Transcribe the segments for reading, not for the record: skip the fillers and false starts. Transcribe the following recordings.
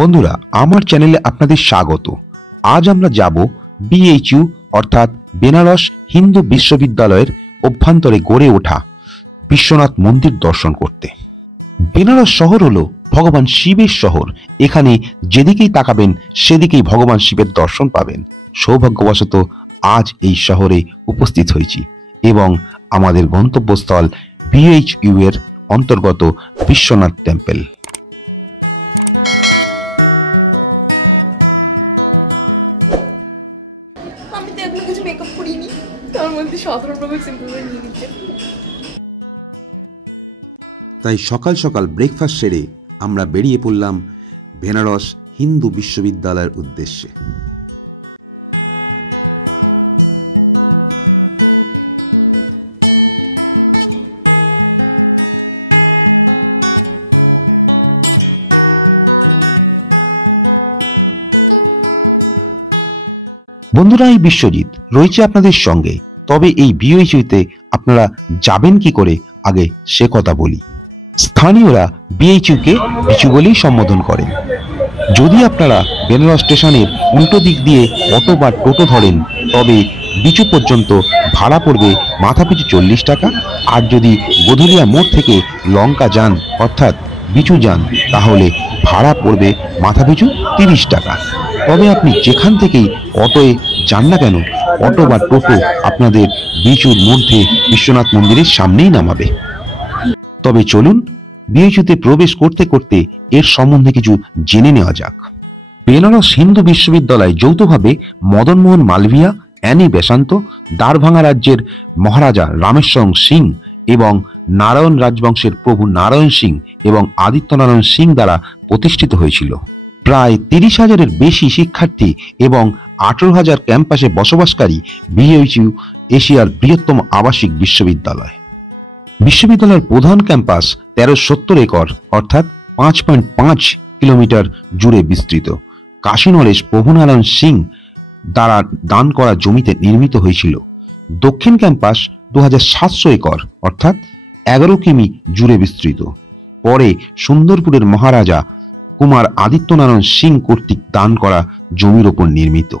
বন্ধুরা, আমার চ্যানেলে আপনাদের স্বাগত। আজ আমরা যাব বিএইচইউ অর্থাৎ বেনারস হিন্দু বিশ্ববিদ্যালয়ের অভ্যন্তরে গড়ে ওঠা বিশ্বনাথ মন্দির দর্শন করতে। বেনারস শহর হলো ভগবান শিবের শহর। এখানে যেদিকেই তাকাবেন সেদিকেই ভগবান শিবের দর্শন পাবেন। সৌভাগ্যবশত আজ এই শহরে উপস্থিত হয়েছি এবং আমাদের গন্তব্যস্থল বিএইচইউ এর অন্তর্গত বিশ্বনাথ টেম্পল। তাই সকাল সকাল ব্রেকফাস্ট সেরে আমরা বেরিয়ে পড়লাম বেনারস হিন্দু বিশ্ববিদ্যালয়ের উদ্দেশ্যে। বন্ধুরা, এই বিশ্বজিৎ রয়েছে আপনাদের সঙ্গে। তবে এই বিএইচইউতে আপনারা যাবেন কি করে আগে সে কথা বলি। স্থানীয়রা বিএইচইউকে বিচু বলেই সম্বোধন করেন। যদি আপনারা বেনারস স্টেশনের উল্টো দিক দিয়ে অটো বা টোটো ধরেন তবে বিচু পর্যন্ত ভাড়া পড়বে মাথাপিছু 40 টাকা। আর যদি গধুলিয়া মোড় থেকে লঙ্কা যান অর্থাৎ বিচু যান তাহলে ভাড়া পড়বে মাথাপিছু 30 টাকা। তবে আপনি যেখান থেকেই অটোয় যান না কেন, অটো বা টোটো আপনাদের বিচুর মধ্যে বিশ্বনাথ মন্দিরের সামনেই নামাবে। তবে চলুন বিএইচইউতে প্রবেশ করতে করতে এর সম্বন্ধে কিছু জেনে নেওয়া যাক। বেনারস হিন্দু বিশ্ববিদ্যালয় যৌথভাবে মদনমোহন মালভিয়া, অ্যানি বেসান্ত, দ্বারভাঙা রাজ্যের মহারাজা রামেশ্বর সিং এবং নারায়ণ রাজবংশের প্রভু নারায়ণ সিং এবং আদিত্যনারায়ণ সিং দ্বারা প্রতিষ্ঠিত হয়েছিল। প্রায় 30,000-এর বেশি শিক্ষার্থী এবং 18,000 ক্যাম্পাসে বসবাসকারী বিএইচইউ এশিয়ার বৃহত্তম আবাসিক বিশ্ববিদ্যালয়। বিশ্ববিদ্যালয়ের প্রধান ক্যাম্পাস 1370 একর অর্থাৎ 5.5 কিলোমিটার জুড়ে বিস্তৃত। কাশী নরেশ প্রভুনারায়ণ সিং দ্বারা দান করা জমিতে নির্মিত হয়েছিল। দক্ষিণ ক্যাম্পাস 2700 একর অর্থাৎ 11 কিমি জুড়ে বিস্তৃত। পরে সুন্দরপুরের মহারাজা কুমার আদিত্যনারায়ণ সিং কর্তৃক দান করা জমির ওপর নির্মিত।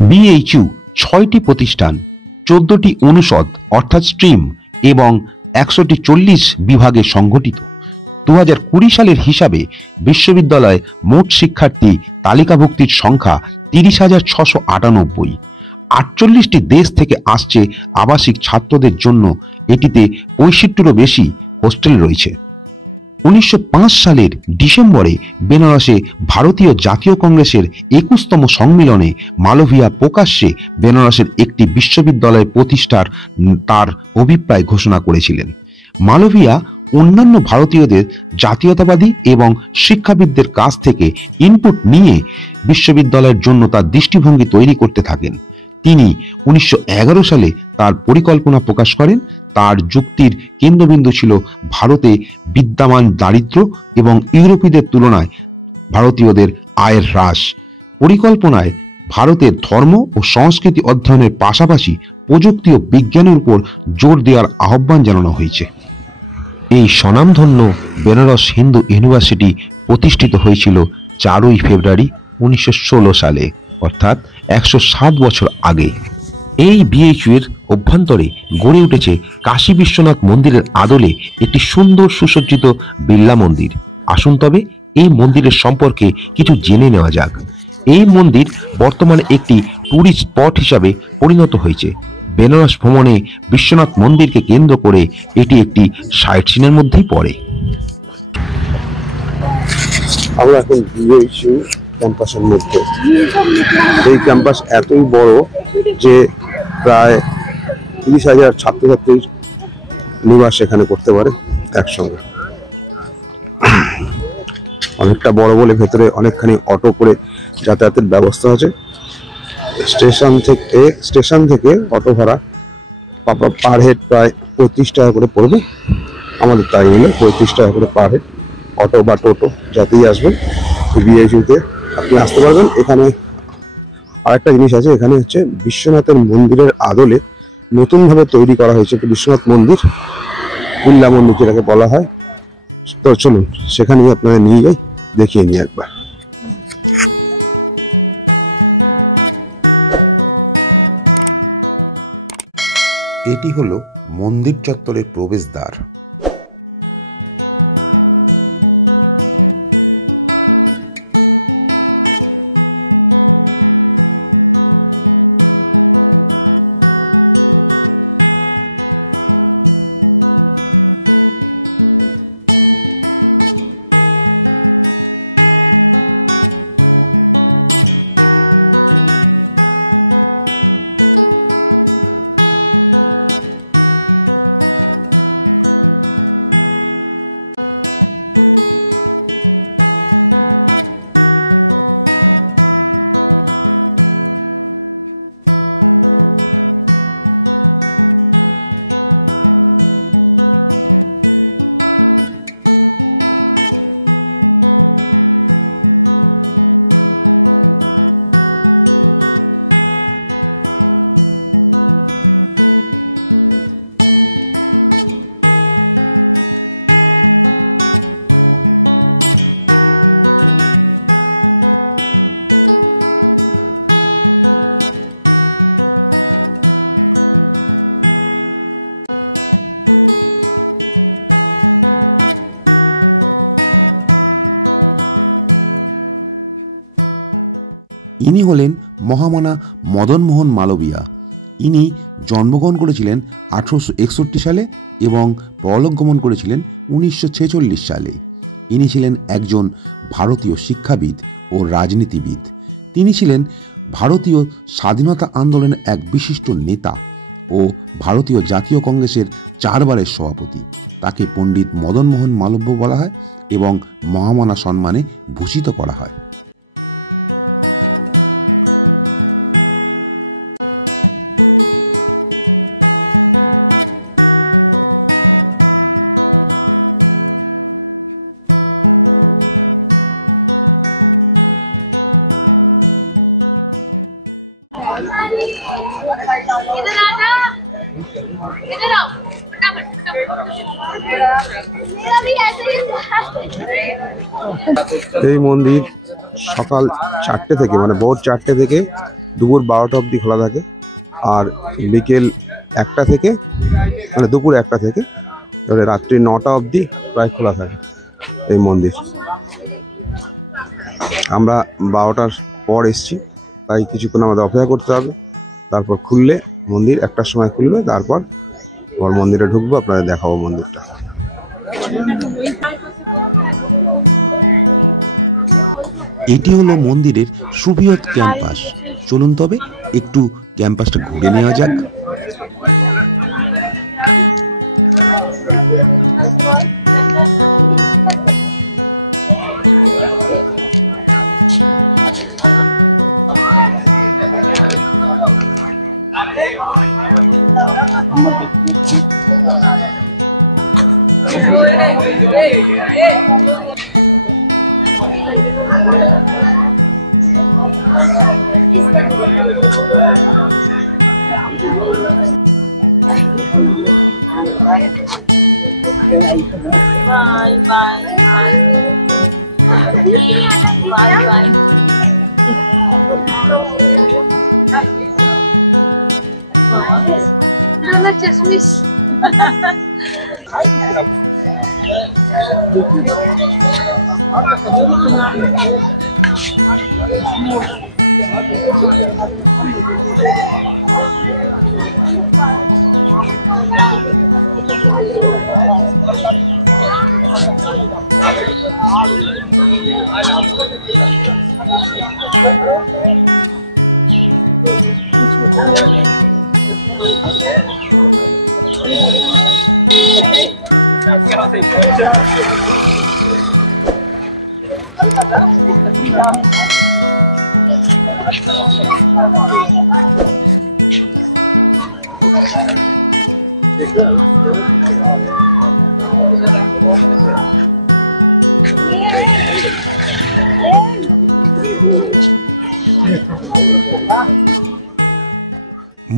বিএইচইউ 6টি প্রতিষ্ঠান, 14টি অনুষদ অর্থাৎ স্ট্রিম এবং 140 বিভাগে সংগঠিত। 2020 সালের হিসাবে বিশ্ববিদ্যালয়ে মোট শিক্ষার্থী তালিকাভুক্তির সংখ্যা 30,698। 48টি দেশ থেকে আসছে আবাসিক ছাত্রদের জন্য এটিতে 65টিরও বেশি হোস্টেল রয়েছে। 1905 সালের ডিসেম্বরে বেনারসে ভারতীয় জাতীয় কংগ্রেসের 21তম সম্মেলনে মালভিয়া প্রকাশ্যে বেনারসের একটি বিশ্ববিদ্যালয় প্রতিষ্ঠার তার অভিপ্রায় ঘোষণা করেছিলেন। মালভিয়া অন্যান্য ভারতীয়দের জাতীয়তাবাদী এবং শিক্ষাবিদদের কাছ থেকে ইনপুট নিয়ে বিশ্ববিদ্যালয়ের জন্য তার দৃষ্টিভঙ্গি তৈরি করতে থাকেন। তিনি 1911 সালে তার পরিকল্পনা প্রকাশ করেন। তার যুক্তির কেন্দ্রবিন্দু ছিল ভারতে বিদ্যমান দারিদ্র্য এবং ইউরোপীয়দের তুলনায় ভারতীয়দের আয়ের হ্রাস। পরিকল্পনায় ভারতের ধর্ম ও সংস্কৃতি অধ্যয়নের পাশাপাশি প্রযুক্তি ও বিজ্ঞানের উপর জোর দেওয়ার আহ্বান জানানো হয়েছে। এই স্বনামধন্য বেনারস হিন্দু ইউনিভার্সিটি প্রতিষ্ঠিত হয়েছিল 4ই ফেব্রুয়ারি 1916 সালে অর্থাৎ 107 বছর আগে। এই বিএইচইউ এর অভ্যন্তরে গড়ে উঠেছে কাশী বিশ্বনাথ মন্দিরের আদলে একটি সুন্দর সুসজ্জিত বিড়লা মন্দির। আসুন তবে এই মন্দিরের সম্পর্কে কিছু জেনে নেওয়া যাক। এই মন্দির বর্তমানে একটি ট্যুরিস্ট স্পট হিসাবে পরিণত হয়েছে। বেনারস ভ্রমণে বিশ্বনাথ মন্দিরকে কেন্দ্র করে এটি একটি সাইট সিনের মধ্যেই পড়ে। আমরা এখন বিএইচইউ ক্যাম্পাসের মধ্যে। এই ক্যাম্পাস এতই বড় যে প্রায় 30,000 ছাত্রছাত্রীর নিবাস এখানে করতে পারে একসঙ্গে। অনেকটা বড় বলে ভেতরে অনেকখানি অটো করে যাতায়াতের ব্যবস্থা আছে। স্টেশন থেকে অটো ভাড়া পার হেড প্রায় 35 টাকা করে পড়বে। আমাদের তাই নিলে 35 টাকা করে পার হেড। অটো বা টোটো যাতেই আসবেন বিএইচইউতে আপনি আসতে পারবেন। এখানে আরেকটা জিনিস আছে, এখানে হচ্ছে বিশ্বনাথের মন্দিরের আদলে নতুনভাবে তৈরি করা হয়েছে একটি বিশ্বনাথ মন্দির, বিড়লা মন্দির যেটাকে বলা হয়। তো চলুন সেখানেই আপনাদের নিয়ে যাই, দেখিয়ে নিই একবার। এটি হলো মন্দির চত্বরের প্রবেশদ্বার। ইনি হলেন মহামনা মদনমোহন মালবিয়া। ইনি জন্মগ্রহণ করেছিলেন 1861 সালে এবং পরলোক গমন করেছিলেন 1946 সালে। ইনি ছিলেন একজন ভারতীয় শিক্ষাবিদ ও রাজনীতিবিদ। তিনি ছিলেন ভারতীয় স্বাধীনতা আন্দোলনের এক বিশিষ্ট নেতা ও ভারতীয় জাতীয় কংগ্রেসের 4 বারের সভাপতি। তাকে পণ্ডিত মদনমোহন মালব্য বলা হয় এবং মহামনা সম্মানে ভূষিত করা হয়। इधर आना, इधर आओ, फटाफट मेरा भी ऐसे ही এই মন্দির সকাল 4টে থেকে মানে ভোর 4টে থেকে দুপুর 12টা অবধি খোলা থাকে, আর বিকেল 1টা থেকে মানে দুপুর 1টা থেকে রাত্রি 9টা অবধি প্রায় খোলা থাকে এই মন্দির। আমরা 12টার পর এসছি, তাই কিছুক্ষণ আমাদের অপেক্ষা করতে হবে। তারপর খুললে মন্দির 1টার সময় খুলবে, তারপর মন্দিরে ঢুকবো, আপনাদের দেখাবো মন্দিরটা। এটি হলো মন্দিরের সুবৃহৎ ক্যাম্পাস। চলুন তবে একটু ক্যাম্পাসটা ঘুরে নেওয়া যাক। चश्मिश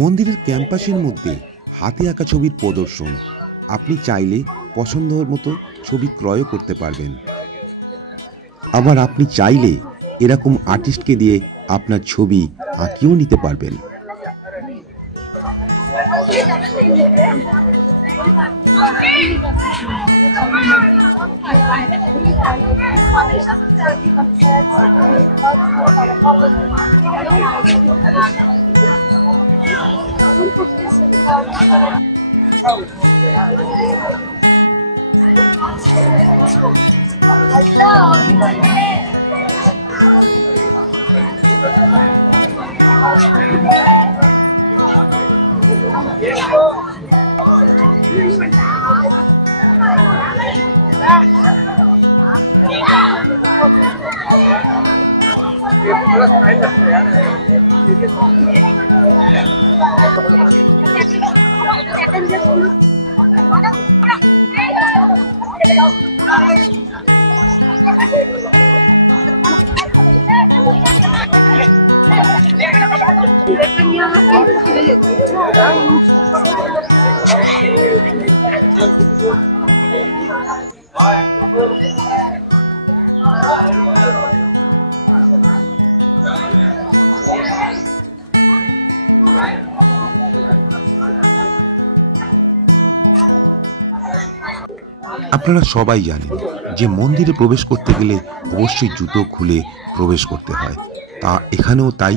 মন্দিরের ক্যাম্পাসের মধ্যে হাতে আঁকা ছবির প্রদর্শন। আপনি চাইলে পছন্দ মতো ছবি ক্রয় করতে পারবেন। আবার আপনি চাইলে এরকম আর্টিস্টকে দিয়ে আপনার ছবি আঁকিয়েও নিতে পারবেন। আপনারা সবাই জানেন যে মন্দিরে প্রবেশ করতে গেলে অবশ্যই জুতো খুলে প্রবেশ করতে হয়। তা এখানেও তাই,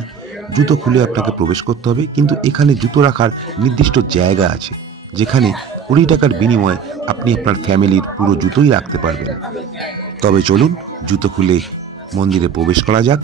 জুতো খুলে আপনাকে প্রবেশ করতে হবে, কিন্তু এখানে জুতো রাখার নির্দিষ্ট জায়গা আছে, যেখানে 20 টাকার বিনিময়ে আপনি আপনার ফ্যামিলির পুরো জুতোই রাখতে পারবেন। তবে চলুন জুতো খুলে মন্দিরে প্রবেশ করা যাক।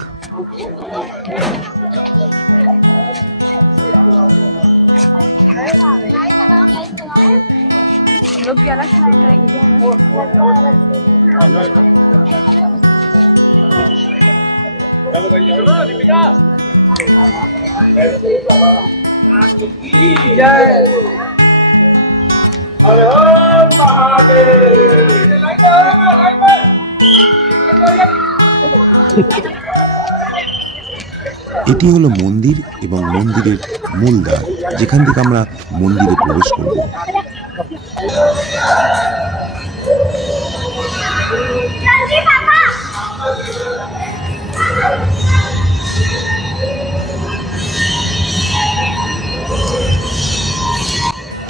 এটি হলো মন্দির এবং মন্দিরের মূল দ্বার, যেখান থেকে আমরা মন্দিরে প্রবেশ করব।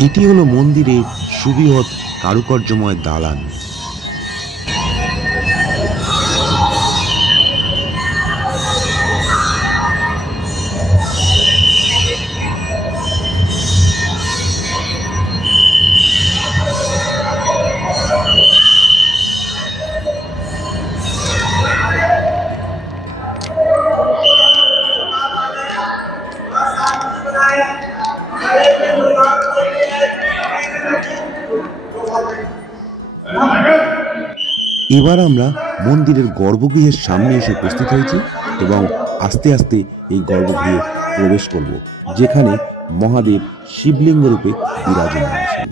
এটি হলো মন্দিরের সুবৃহৎ কারুকার্যময় দালান। এবার আমরা মন্দিরের গর্ভগৃহের সামনে এসে উপস্থিত হয়েছি এবং আস্তে আস্তে এই গর্ভগৃহে প্রবেশ করব, যেখানে মহাদেব শিবলিঙ্গ রূপে বিরাজমান আছেন।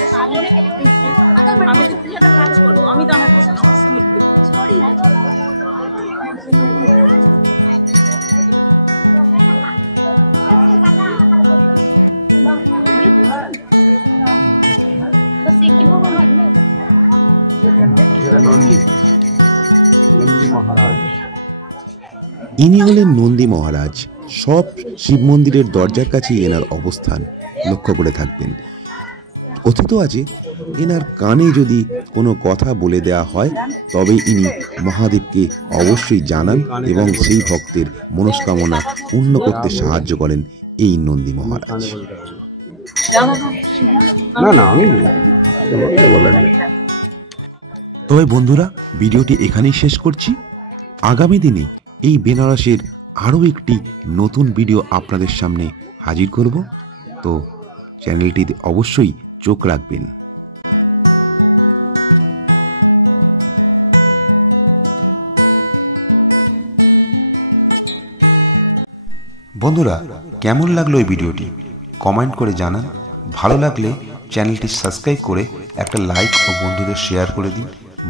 আমাদের সামনে আমি তো একটা কাজ করবো, আমি তো আমার পছন্দ আমার সঙ্গে ইনি হলেন নন্দী মহারাজ। সব শিব মন্দিরের দরজার কাছেই এনার অবস্থান লক্ষ্য করে থাকবেন। কথিত আছে এনার কানে যদি কোনো কথা বলে দেওয়া হয় তবে ইনি মহাদেবকে অবশ্যই জানান এবং সেই ভক্তের মনস্কামনা পূর্ণ করতে সাহায্য করেন এই নন্দী মহারাজ। তবে বন্ধুরা, ভিডিওটি এখানেই শেষ করছি। আগামী দিনে এই বেনারসের আরও একটি নতুন ভিডিও আপনাদের সামনে হাজির করব, তো চ্যানেলটিতে অবশ্যই চোখ রাখবেন। বন্ধুরা, কেমন লাগলো এই ভিডিওটি কমেন্ট করে জানান। ভালো লাগলে চ্যানেলটি সাবস্ক্রাইব করে একটা লাইক ও বন্ধুদের শেয়ার করে দিন।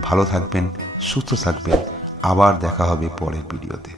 ভালো থাকবেন, সুস্থ থাকবেন। আবার দেখা হবে পরের ভিডিওতে।